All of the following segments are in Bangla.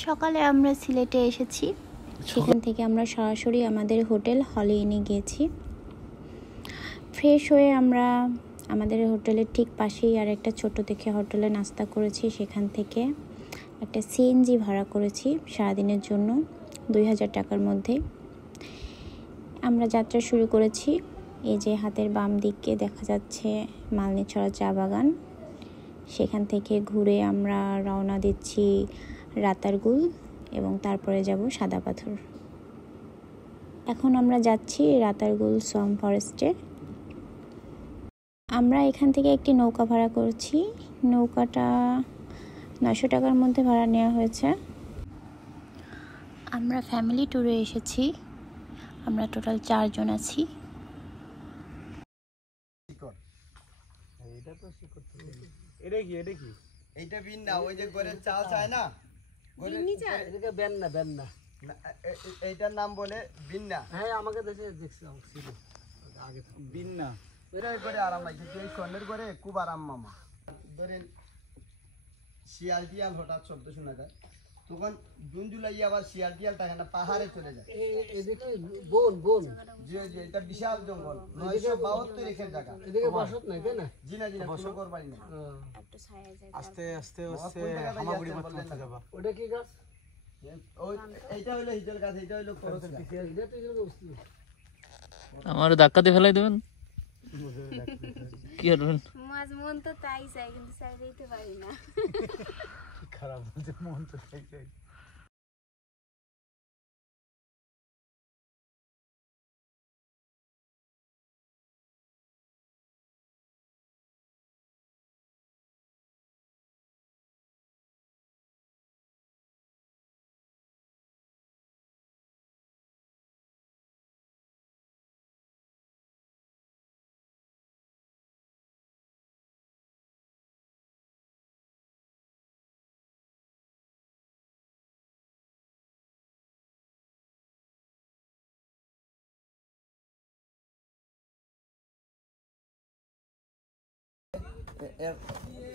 সকালে আমরা সিলেটে এসেছি, সেখান থেকে আমরা সরাসরি আমাদের হোটেল হলি ইনে গিয়েছি। ফ্রেশ হয়ে আমরা আমাদের হোটেলের ঠিক পাশেই আর একটা ছোট দেখে হোটেলে নাস্তা করেছি। সেখান থেকে একটা সিএনজি ভাড়া করেছি সারাদিনের জন্য 2000 টাকার মধ্যে। আমরা যাত্রা শুরু করেছি। এই যে হাতের বাম দিকে দেখা যাচ্ছে মালনীছড়া চা বাগান। সেখান থেকে ঘুরে আমরা রওনা দিচ্ছি রাতারগুল এবং তারপরে যাব সাদা পাথর। এখন আমরা যাচ্ছি রাতারগুল সোয়াম ফরেস্টে। আমরা এখান থেকে একটি নৌকা ভাড়া করছি। নৌকাটা 900 টাকার মধ্যে ভাড়া নেওয়া হয়েছে। আমরা ফ্যামিলি ট্যুরে এসেছি। আমরা টোটাল 4 জন আছি। এটা কি এইটা বিন না, ওই যে ঘরের চাল চায় না, এটাকে বেন না এইটার নাম বলে বিন্না। হ্যাঁ, আমাকে দেখছিলাম আগে বিন্না। এটা করে আরাম লাগে, এই স্বর্ণের করে খুব আরাম মামা। ধরেন শিয়াল টিয়াল হঠাৎ শব্দ শোনা যায়, তখন জুন জুলাই আবার শিয়াল টিয়াল থাকে না, পাহাড়ে চলে যায়। বন জি জি, এটা বিশাল জঙ্গল, 972 একর জায়গা। এদিকে বসত নাই তাই না? জি না, কোনো করবাই না। আস্তে আস্তে হচ্ছে হামাগুড়ি পর্যন্ত যাবা। ওটা কি গাছ? ওই এইটা হলো হিজল গাছ, এইটা হলো করস গাছ। এটা তো হিজল গাছ। আমার ধাক্কা দিয়ে ফেলাই দেবেন কি করবেন? মাঝ মন তো তাই চাই, কিন্তু চাই দিতে পারি না। খারাপ বলতে, মন তো তাই চাই।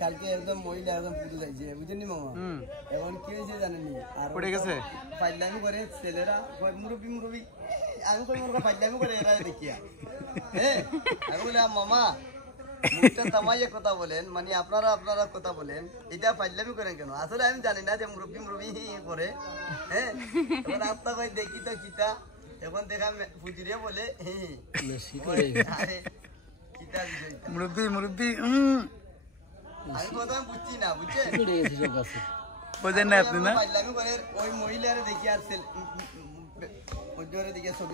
কালকে একদম মহিলা একদম পুজো যাইছে, বুঝেনি মামা? এখন কি হয়েছে জানেনি? আর পড়ে গেছে পাইলামি করে ছেলেরা, মুরব্বী আমি তো মোর পাইলামি করে এরা দেখিয়া। হ্যাঁ, আমি বলে মামা মুখটা তামাইয়ে কথা বলেন, মানে আপনারা কথা বলেন, এটা পাইলামি করেন কেন? আসলে আমি জানি না যে মুরব্বী করে। হ্যাঁ, এবার আস্তা ভাই দেখি তো কিতা, এখন দেখা ফুজিরে বলে মুরব্বী আমি প্রথমে বুঝছি না, বুঝছেন? বোঝেন না আপনি না? ওই মহিলারে দেখি আর দেখি ছবি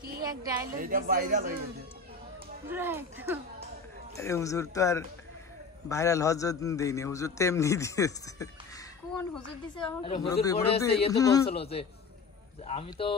কি এক ডায়লগ, এইটা ভাইরাল হয়ে গেছে। হুজুর তো আর ভাইরাল হজর দেয়নি, হুজুর তো এমনি দিয়েছে। কোন হুজুর দিছে? আমি তো